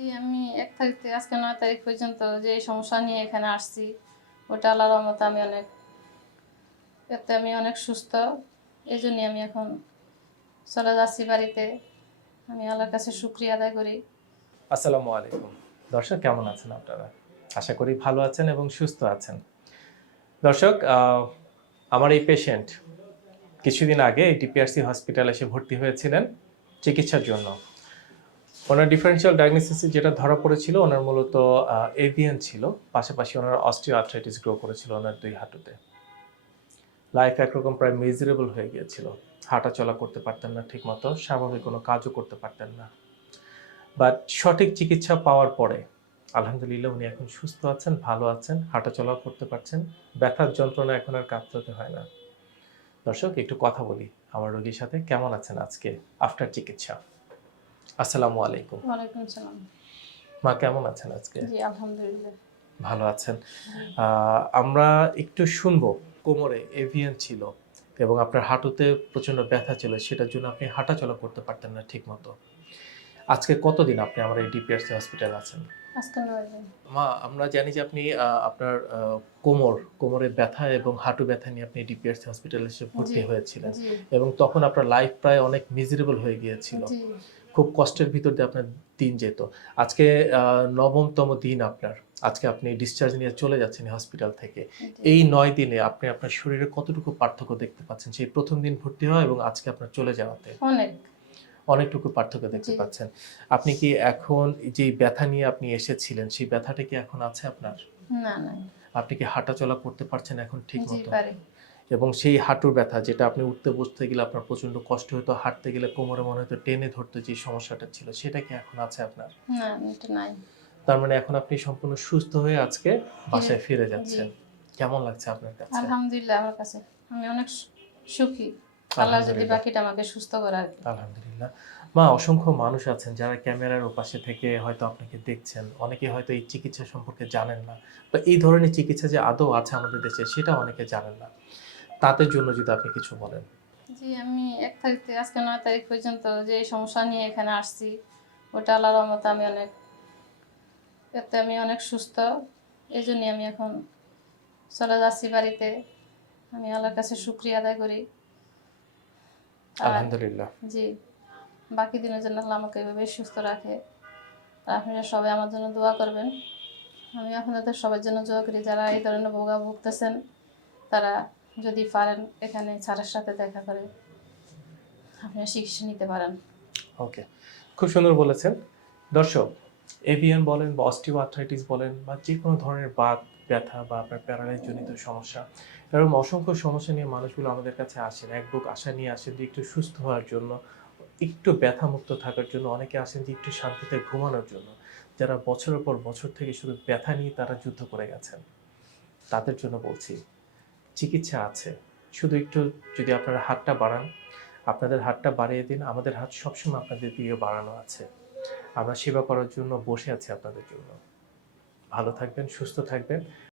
জি, আমি এক তারিখ থেকে, আজকে নয় তারিখ পর্যন্ত যে সমস্যা নিয়ে এখানে আসছি, ওটা আল্লাহর রহমতে আমি অনেক, এতে আমি অনেক সুস্থ। এই জন্যই আমি এখন চলে যাচ্ছি বাড়িতে। আমি আল্লাহর কাছে শুক্রিয়া আদায় করি। আসসালামু আলাইকুম। দর্শক, কেমন আছেন আপনারা? আশা করি ভালো আছেন এবং সুস্থ আছেন। দর্শক আমার এই পেশেন্ট কিছুদিন আগে এই ডিপিআরসি হসপিটালে এসে ভর্তি হয়েছিলেন চিকিৎসার জন্য। ওনার ডিফারেন্সিয়াল ডায়াগনোসিসে যেটা ধরা পড়েছিল, ওনার মূলত এভিয়ান ছিল। পাশাপাশি ওনার অস্টিও আর্থ্রাইটিস গ্রো করেছিল ওনার দুই হাঁটুতে। লাইফ একরকম প্রায় মেজারেবল হয়ে গিয়েছিল। হাঁটা চলা করতে পারতেন না ঠিকমতো, স্বাভাবিক কোনো কাজও করতে পারতেন না। বাট সঠিক চিকিৎসা পাওয়ার পরে, আলহামদুলিল্লাহ উনি এখন সুস্থ আছেন, ভালো আছেন হাঁটা চলা করতে পারছেন। ব্যথার যন্ত্রণা এখন আর কাতরাতে হয় না। দর্শক, একটু কথা বলি আমার রোগীর সাথে। কেমন আছেন আজকে? আফটার চিকিৎসা। আসসালামু আলাইকুম। ওয়ালাইকুম আসসালাম। মা কেমন আছেন আজকে? জি আলহামদুলিল্লাহ। ভালো আছেন? আমরা একটু শুনব কোমরে এভিয়ান ছিল এবং আপনার হাঁটুতে প্রচণ্ড ব্যথা ছিল সেটার জন্য আপনি হাঁটাচলা করতে পারতেন না ঠিক মতো আজকে কতদিন আপনি আমার এই ডিপিআরসি হসপিটাল আছেন? মা আমরা জানি যে আপনি আপনার কোমর কোমরের ব্যথা এবং হাঁটু ব্যথা নিয়ে আপনি ডিপিআরসি হসপিটালে এসে ভর্তি হয়েছিলেন এবং তখন আপনার লাইফ প্রায় অনেক মিজারেবল হয়ে গিয়েছিল। খুব কষ্টের ভিতর দিয়ে আপনার দিন যেত। আজকে নবমতম দিন আপনার। আজকে আপনি ডিসচার্জ নিয়ে চলে যাচ্ছেন হসপিটাল থেকে। এই নয় দিনে আপনি আপনার শরীরে কতটুকু পার্থক্য দেখতে পাচ্ছেন? সেই প্রথম দিন ভর্তি হওয়া এবং আজকে আপনার চলে যাওয়াতে। অনেক। অনেকটুকু পার্থক্য দেখতে পাচ্ছেন। আপনি কি এখন যে ব্যথা নিয়ে আপনি এসেছিলেন সেই ব্যথাটা কি এখন আছে আপনার? না না। আপনি কি হাঁটা চলা করতে পারছেন এখন ঠিক মতো? এবং সেই হাঁটুর ব্যথা যেটা আপনি উঠতে বসতে গেলে আপনার প্রচণ্ড কষ্ট হতো হাঁটতে গেলে কোমরে মনে হতো টেনে ধরতে যে সমস্যাটা ছিল সেটা কি এখন আছে আপনার? না এটা নাই। তার মানে এখন আপনি সম্পূর্ণ সুস্থ হয়ে আজকে বাসায় ফিরে যাচ্ছেন। কেমন লাগছে আপনার কাছে? আলহামদুলিল্লাহ আমার কাছে। আমি অনেক সুখী। আল্লাহ যদি। বাকিটা আমাকে সুস্থ করে আলহামদুলিল্লাহ। মা অসংখ্য মানুষ আছেন যারা ক্যামেরার ওপাশে থেকে হয়তো আপনাকে দেখছেন। অনেকে হয়তো এই চিকিৎসা সম্পর্কে জানেন না। বা এই ধরনের চিকিৎসা যে আদৌ আছে আমাদের দেশে সেটা অনেকে জানেন না। তাদের জন্য যদি আপনি কিছু বলেন। জি আমি এক তারিখ থেকে আজকে নয় তারিখ পর্যন্ত যে সমস্যা নিয়ে এখানে আসছি ওটা আল্লাহর রহমতে আমি অনেক এতে আমি অনেক সুস্থ। এই জন্যই আমি এখন চলে যাচ্ছি বাড়িতে। আমি আল্লাহর কাছে শুক্রিয়া আদায় করি। আলহামদুলিল্লাহ। জি বাকি দিনের জন্য আল্লাহ আমাকে এভাবে সুস্থ রাখে। আপনারা সবাই আমার জন্য দোয়া করবেন। আমি আপনাদের সবার জন্য দোয়া করি যারা এই ধরনের বোগা ভুগতেছেন তারা যদি পারেন এখানে ছাড়ার সাথে দেখা করে আপনারা চিকিৎসা নিতে পারেন। ওকে খুব সুন্দর বলেছেন। দর্শক এভিয়ান বলেন বা অস্টিও আর্থ্রাইটিস বলেন বা যে কোনো ধরনের বাত, ব্যথা বা আপনার প্যারালাইজ জনিত সমস্যা, এরকম অসংখ্য সমস্যা নিয়ে মানুষগুলো আমাদের কাছে আসেন এক বুক আশা নিয়ে আসেন যে একটু সুস্থ হওয়ার জন্য, একটু ব্যথামুক্ত থাকার জন্য, অনেকে আসেন যে একটু শান্তিতে ঘুমানোর জন্য, যারা বছরের পর বছর থেকে শুধু ব্যথা নিয়ে তারা যুদ্ধ করে গেছেন। তাদের জন্য বলছি, চিকিৎসা আছে। শুধু একটু যদি আপনারা হাতটা বাড়ান, আপনাদের হাতটা বাড়িয়ে দিন, আমাদের হাত সবসময় আপনাদের দিকে বাড়ানো আছে। আমরা সেবা করার জন্য বসে আছি আপনাদের জন্য। ভালো থাকবেন সুস্থ থাকবেন।